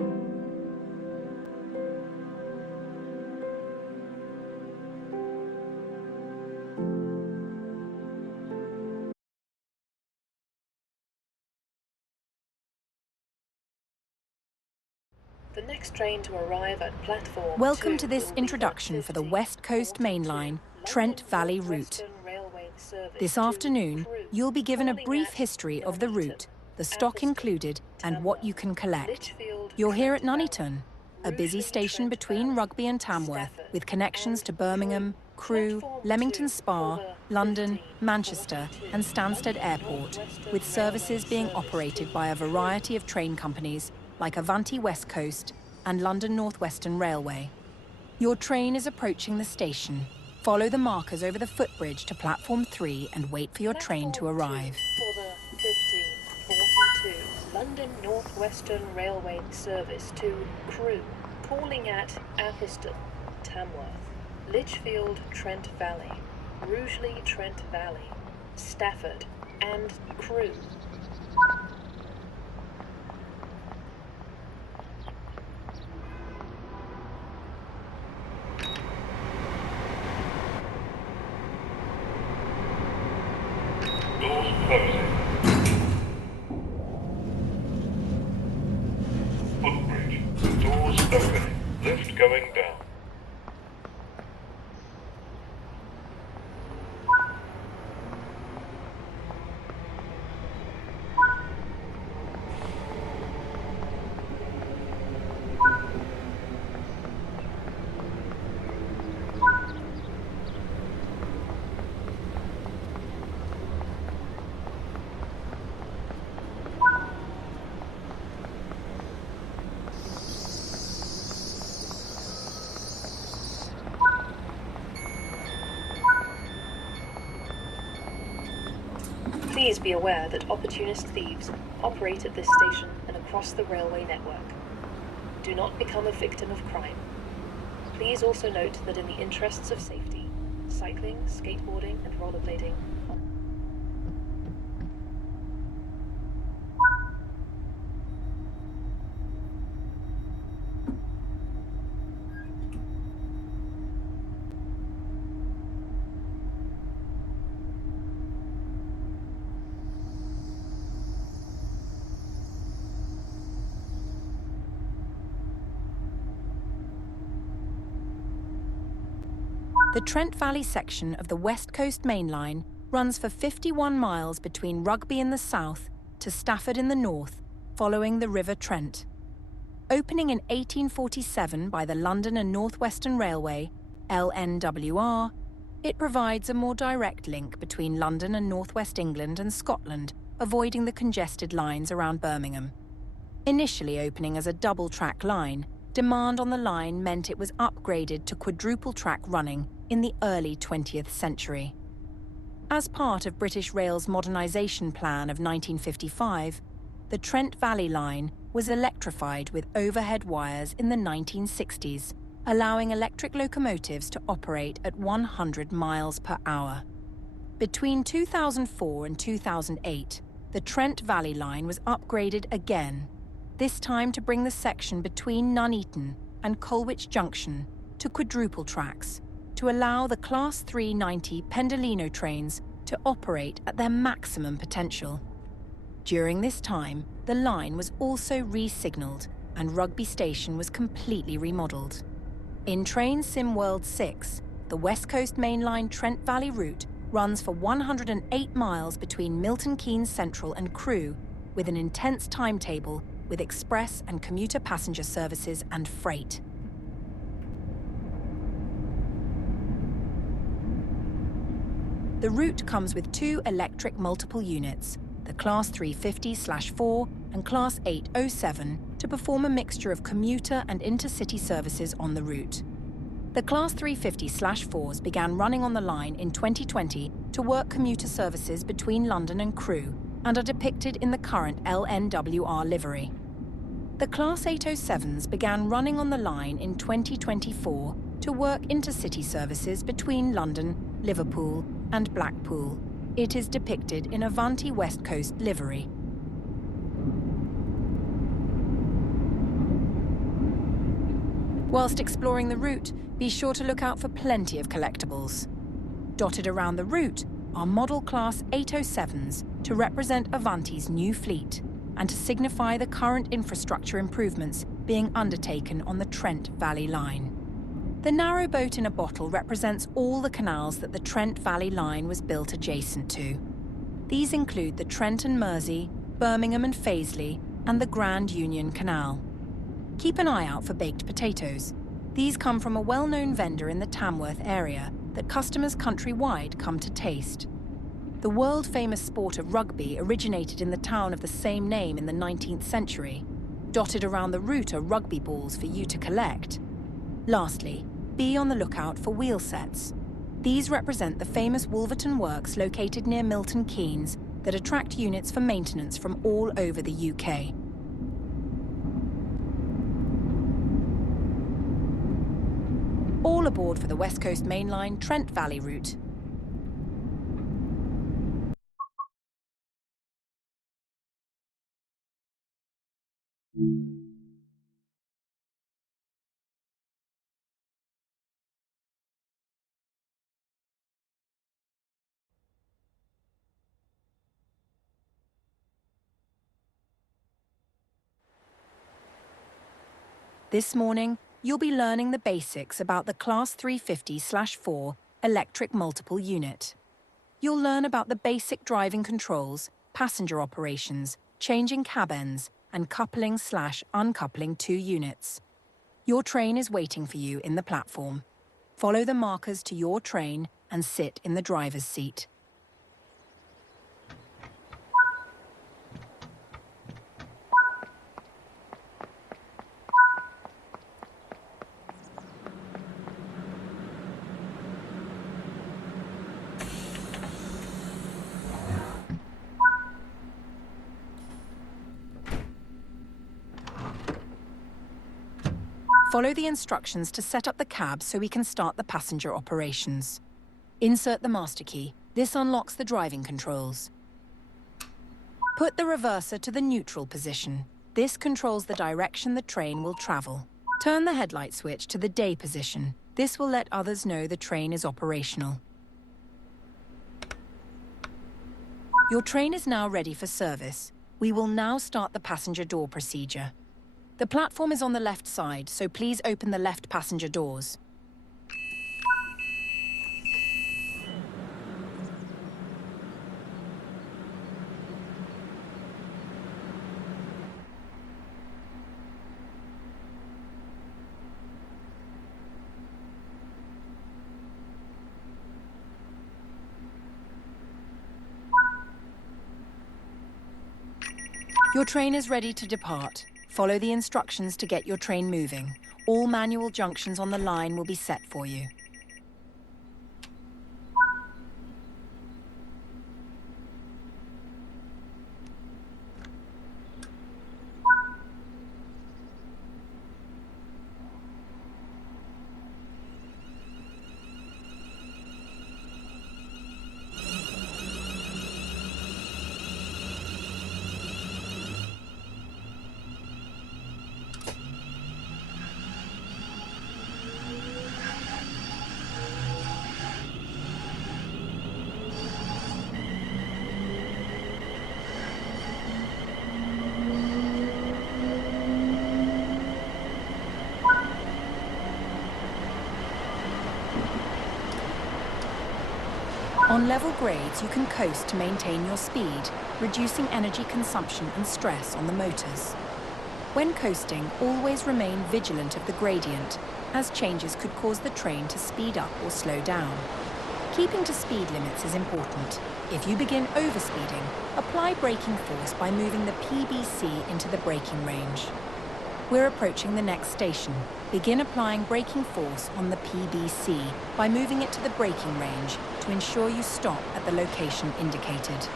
The next train to arrive at platform Welcome 2 to this will be introduction for the West Coast Main Line, Trent Valley Route. This afternoon, you'll be given a brief history of the route, the stock included, and what you can collect. You're here at Nuneaton, a busy station between Rugby and Tamworth, with connections to Birmingham, Crewe, Leamington Spa, London, Manchester, and Stansted Airport, with services being operated by a variety of train companies like Avanti West Coast and London North Western Railway. Your train is approaching the station. Follow the markers over the footbridge to platform 3 and wait for your train to arrive. For the 1542 London North Western Railway service to Crewe, calling at Atherstone, Tamworth, Lichfield, Trent Valley, Rugeley, Trent Valley, Stafford, and Crewe. Doors closing. Footbridge. Doors opening. Lift going down. Please be aware that opportunist thieves operate at this station and across the railway network. Do not become a victim of crime. Please also note that in the interests of safety, cycling, skateboarding, and rollerblading The Trent Valley section of the West Coast Main Line runs for 51 miles between Rugby in the south to Stafford in the north, following the River Trent. Opening in 1847 by the London and North Western Railway, LNWR, it provides a more direct link between London and North West England and Scotland, avoiding the congested lines around Birmingham. Initially opening as a double-track line, demand on the line meant it was upgraded to quadruple-track running in the early 20th century. As part of British Rail's modernisation plan of 1955, the Trent Valley Line was electrified with overhead wires in the 1960s, allowing electric locomotives to operate at 100 miles per hour. Between 2004 and 2008, the Trent Valley Line was upgraded again, this time to bring the section between Nuneaton and Colwich Junction to quadruple tracks, to allow the Class 390 Pendolino trains to operate at their maximum potential. During this time, the line was also re-signalled and Rugby Station was completely remodelled. In Train Sim World 6, the West Coast Main Line Trent Valley route runs for 108 miles between Milton Keynes Central and Crewe, with an intense timetable with express and commuter passenger services and freight. The route comes with 2 electric multiple units, the Class 350/4 and Class 807, to perform a mixture of commuter and intercity services on the route. The Class 350/4s began running on the line in 2020 to work commuter services between London and Crewe and are depicted in the current LNWR livery. The Class 807s began running on the line in 2024 to work intercity services between London, Liverpool, and Blackpool. It is depicted in Avanti West Coast livery. Whilst exploring the route, be sure to look out for plenty of collectibles. Dotted around the route are Model Class 807s to represent Avanti's new fleet and to signify the current infrastructure improvements being undertaken on the Trent Valley Line. The narrow boat in a bottle represents all the canals that the Trent Valley Line was built adjacent to. These include the Trent and Mersey, Birmingham and Fazeley, and the Grand Union Canal. Keep an eye out for baked potatoes. These come from a well-known vendor in the Tamworth area that customers countrywide come to taste. The world-famous sport of rugby originated in the town of the same name in the 19th century. Dotted around the route are rugby balls for you to collect. Lastly, be on the lookout for wheel sets. These represent the famous Wolverton Works located near Milton Keynes that attract units for maintenance from all over the UK. All aboard for the West Coast Main Line Trent Valley route. This morning, you'll be learning the basics about the Class 350/4 electric multiple unit. You'll learn about the basic driving controls, passenger operations, changing cab ends, and coupling/uncoupling two units. Your train is waiting for you in the platform. Follow the markers to your train and sit in the driver's seat. Follow the instructions to set up the cab so we can start the passenger operations. Insert the master key. This unlocks the driving controls. Put the reverser to the neutral position. This controls the direction the train will travel. Turn the headlight switch to the day position. This will let others know the train is operational. Your train is now ready for service. We will now start the passenger door procedure. The platform is on the left side, so please open the left passenger doors. Your train is ready to depart. Follow the instructions to get your train moving. All manual junctions on the line will be set for you. On level grades, you can coast to maintain your speed, reducing energy consumption and stress on the motors. When coasting, always remain vigilant of the gradient, as changes could cause the train to speed up or slow down. Keeping to speed limits is important. If you begin overspeeding, apply braking force by moving the PBC into the braking range. We're approaching the next station. Begin applying braking force on the PBC by moving it to the braking range to ensure you stop at the location indicated.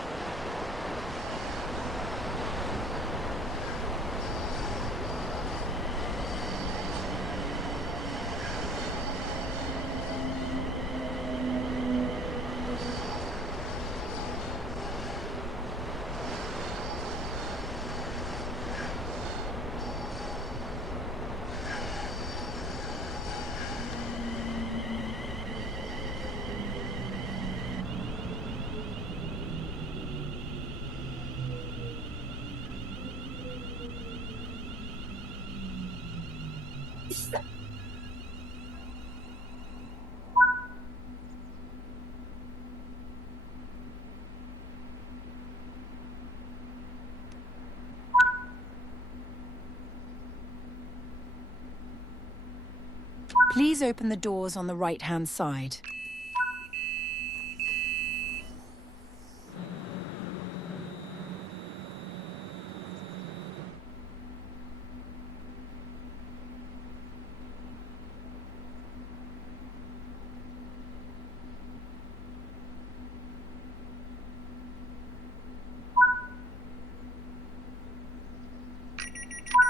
Please open the doors on the right-hand side.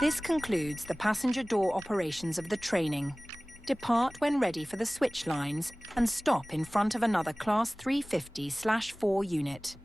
This concludes the passenger door operations of the training. Depart when ready for the switch lines and stop in front of another Class 350/4 unit.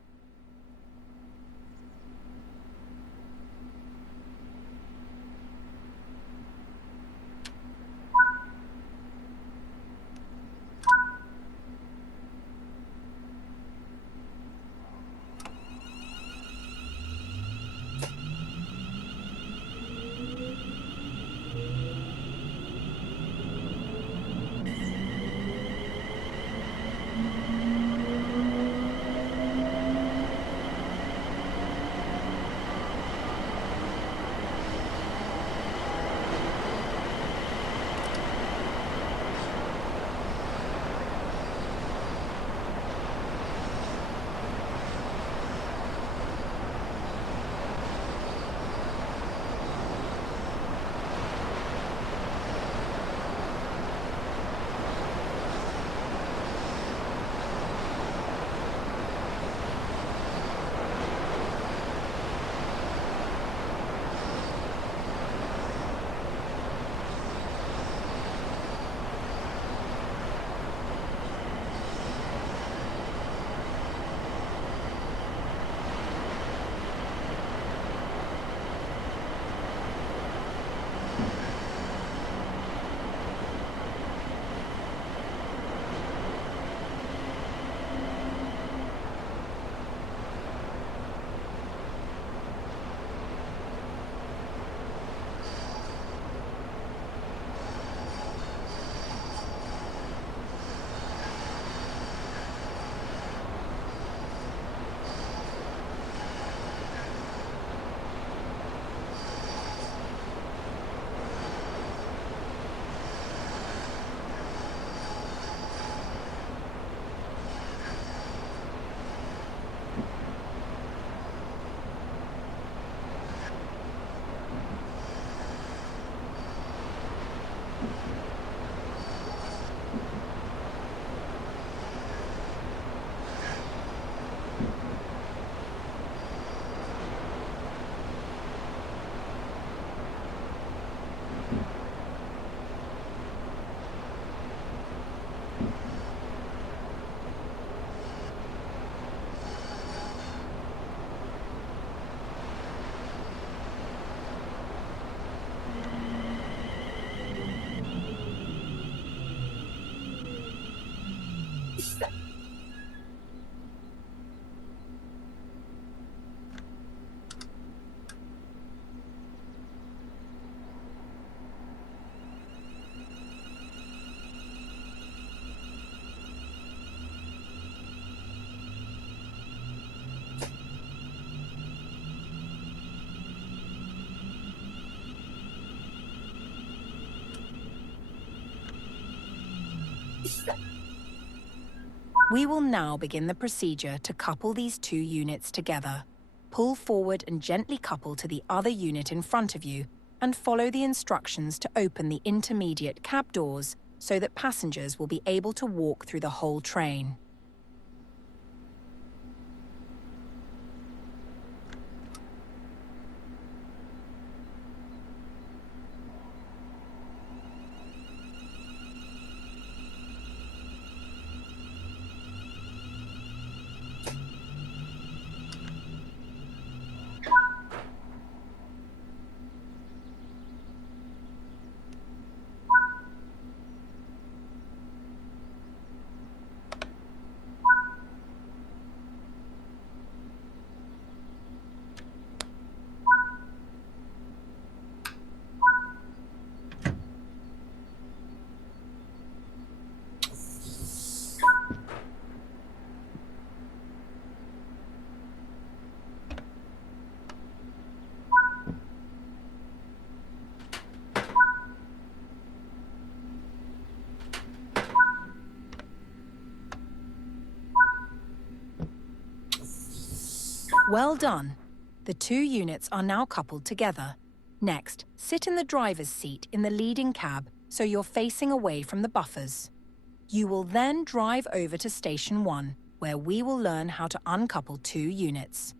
We will now begin the procedure to couple these two units together. Pull forward and gently couple to the other unit in front of you and follow the instructions to open the intermediate cab doors so that passengers will be able to walk through the whole train. Well done. The two units are now coupled together. Next, sit in the driver's seat in the leading cab so you're facing away from the buffers. You will then drive over to Station 1, where we will learn how to uncouple two units.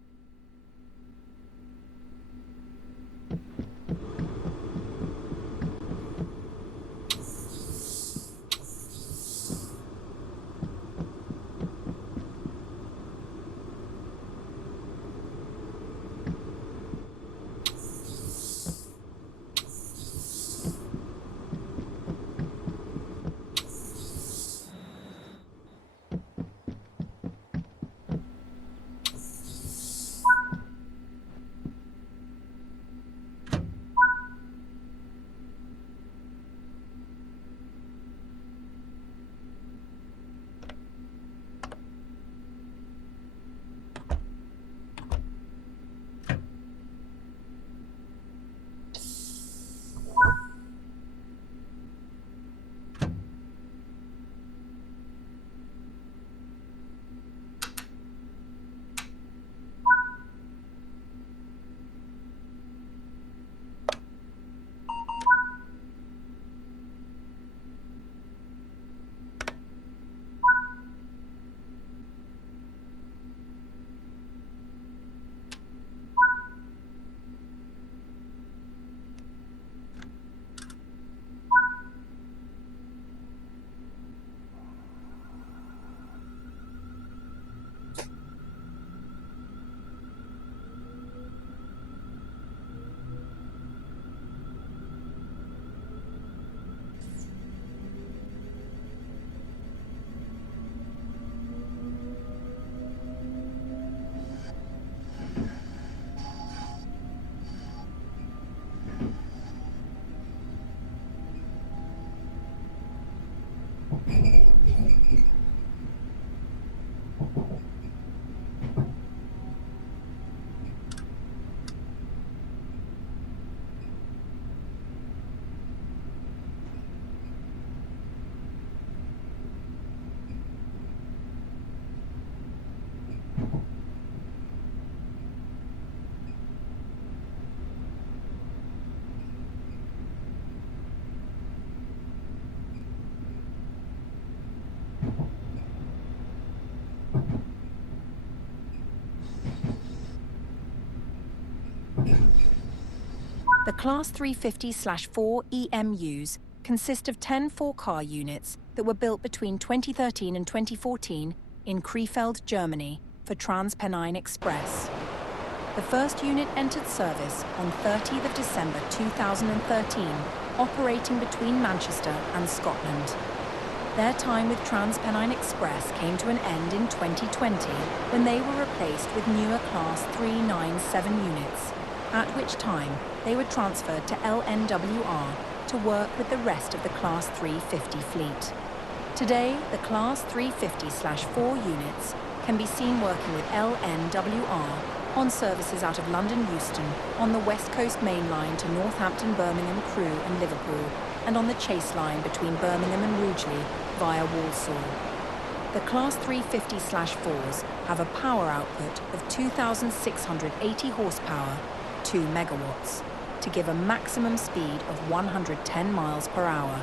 The Class 350/4 EMUs consist of 10 four-car units that were built between 2013 and 2014 in Krefeld, Germany, for Transpennine Express. The first unit entered service on 30th of December 2013, operating between Manchester and Scotland. Their time with Transpennine Express came to an end in 2020 when they were replaced with newer Class 397 units, at which time they were transferred to LNWR to work with the rest of the Class 350 fleet. Today, the Class 350/4 units can be seen working with LNWR on services out of London Euston, on the West Coast Main Line to Northampton, Birmingham, Crewe and Liverpool, and on the Chase Line between Birmingham and Rugeley via Walsall. The Class 350/4s have a power output of 2,680 horsepower, 2 megawatts, to give a maximum speed of 110 miles per hour.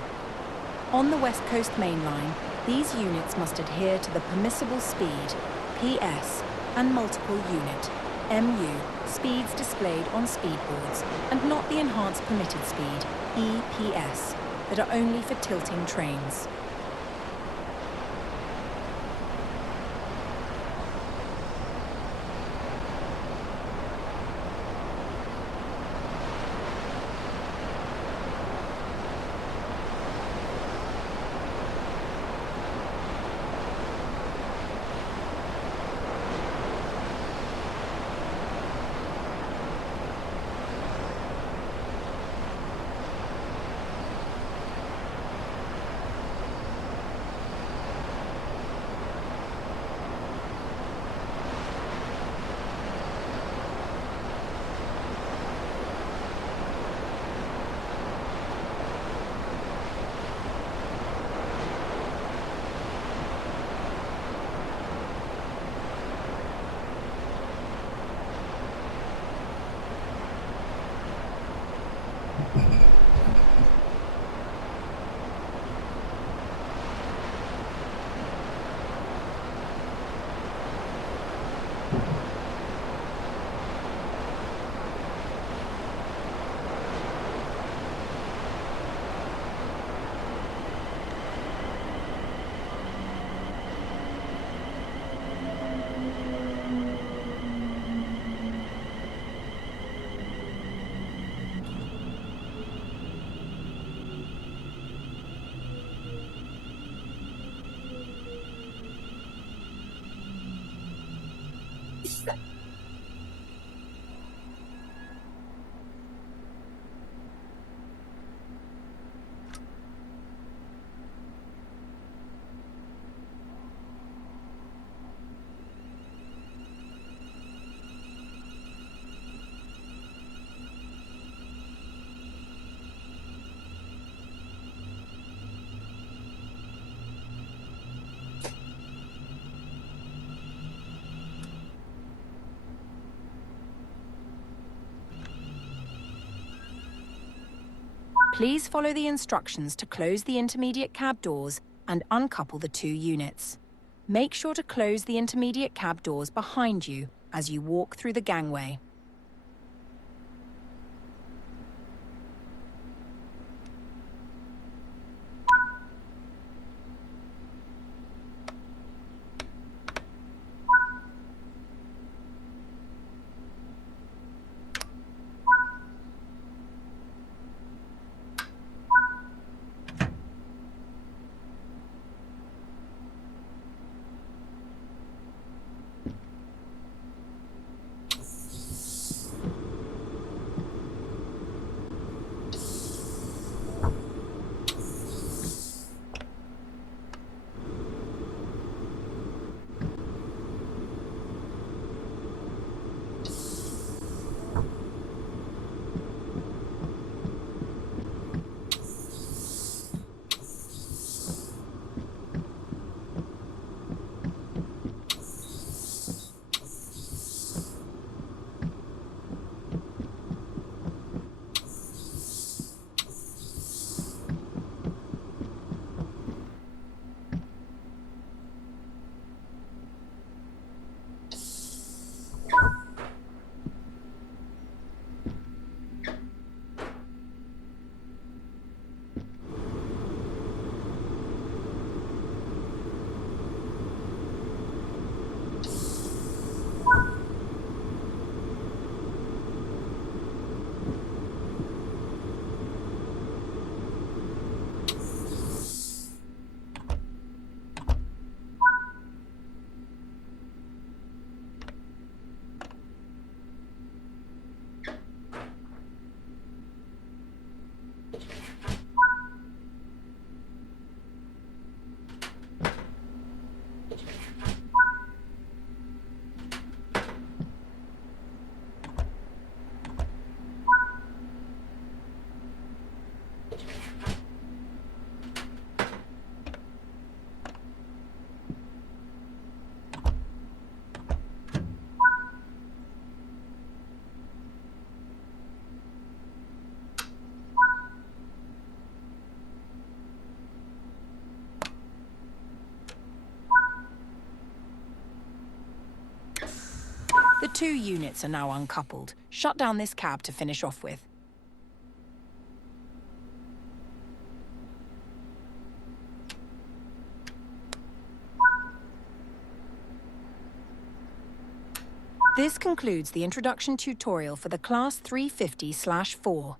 On the West Coast Main Line, these units must adhere to the permissible speed, PS, and multiple unit, MU, speeds displayed on speedboards, and not the enhanced permitted speed, EPS, that are only for tilting trains. Please follow the instructions to close the intermediate cab doors and uncouple the 2 units. Make sure to close the intermediate cab doors behind you as you walk through the gangway. The 2 units are now uncoupled. Shut down this cab to finish off with. This concludes the introduction tutorial for the Class 350/4.